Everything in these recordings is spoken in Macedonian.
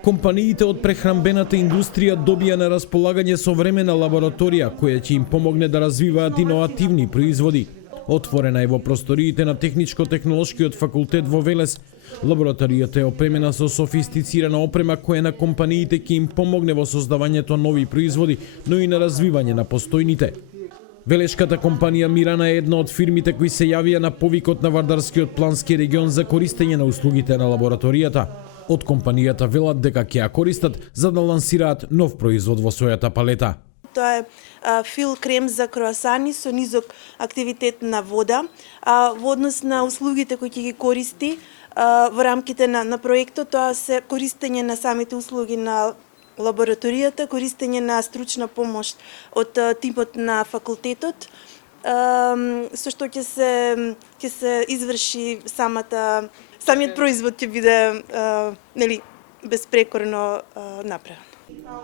Компаниите од прехранбената индустрија добија на располагање современа лабораторија која ќе им помогне да развиваат иновативни производи. Отворена е во просториите на Техничко-технолошкиот факултет во Велес. Лабораторијата е опремена со софистицирана опрема која на компаниите ќе им помогне во создавањето нови производи, но и на развивање на постојните. Велешката компанија Мирана е една од фирмите кои се јавија на повикот на Вардарскиот плански регион за користење на услугите на лабораторијата. Од компанијата велат дека ќе ја користат за да лансираат нов производ во својата палета. Тоа е фил крем за круасани со низок активитет на вода. Во однос на услугите кои ќе ги користи во рамките на проектот, тоа се користење на самите услуги на лабораторијата, користење на стручна помош од типот на факултетот, со што ќе се изврши самиот производ ќе биде безпрекорно направен.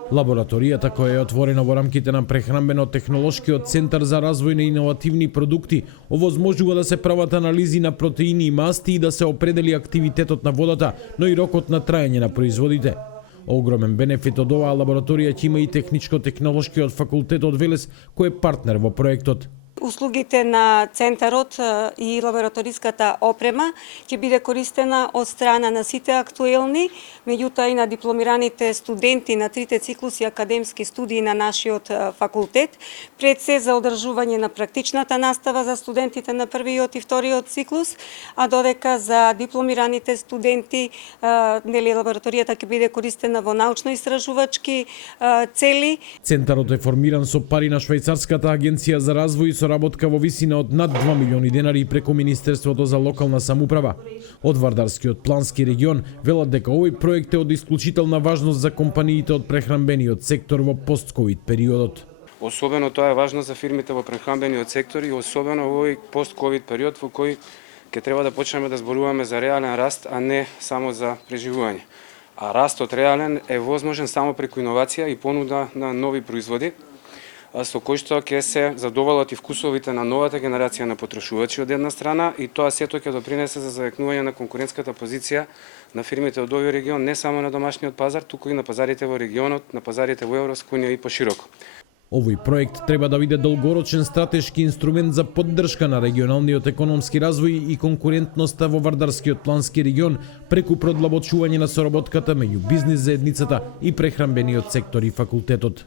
Лабораторијата која е отворена во рамките на Прехранбено-технолошкиот центар за развој на иновативни продукти овозможува да се прават анализи на протеини и масти и да се определи активитетот на водата, но и рокот на траење на производите. Огромен бенефит од оваа лабораторија ќе има и Техничко-технолошкиот факултет од Велес, кој е партнер во проектот. Услугите на центарот и лабораториската опрема ќе биде користена од страна на сите актуелни, меѓутоа и на дипломираните студенти на трите циклуси академски студии на нашиот факултет, пред се за одржување на практичната настава за студентите на првиот и вториот циклус, а додека за дипломираните студенти лабораторијата ќе биде користена во научно-истражувачки цели. Центарот е формиран со пари на Швајцарската агенција за развој и соработка во висина од над 2 милиони денари преку Министерството за локална самоуправа. Од Вардарскиот плански регион велат дека овој проект е од исклучителна важност за компаниите од прехранбениот сектор во пост-ковид периодот. Особено тоа е важно за фирмите во прехранбениот сектор и особено во овој пост-ковид период во кој ќе треба да почнеме да зборуваме за реален раст, а не само за преживување. А растот реален е возможен само преку иновација и понуда на нови производи, со кој што ќе се задоволат и вкусовите на новата генерација на потрошувачи од една страна и тоа сето ќе допринесе за завекнување на конкурентската позиција на фирмите од овој регион, не само на домашниот пазар, туку и на пазарите во регионот, на пазарите во Европска унија и пошироко. Овој проект треба да биде долгорочен стратешки инструмент за поддршка на регионалниот економски развој и конкурентноста во Вардарскиот плански регион преку продлабочување на соработката меѓу бизнис заедницата и прехранбениот сектор и факултетот.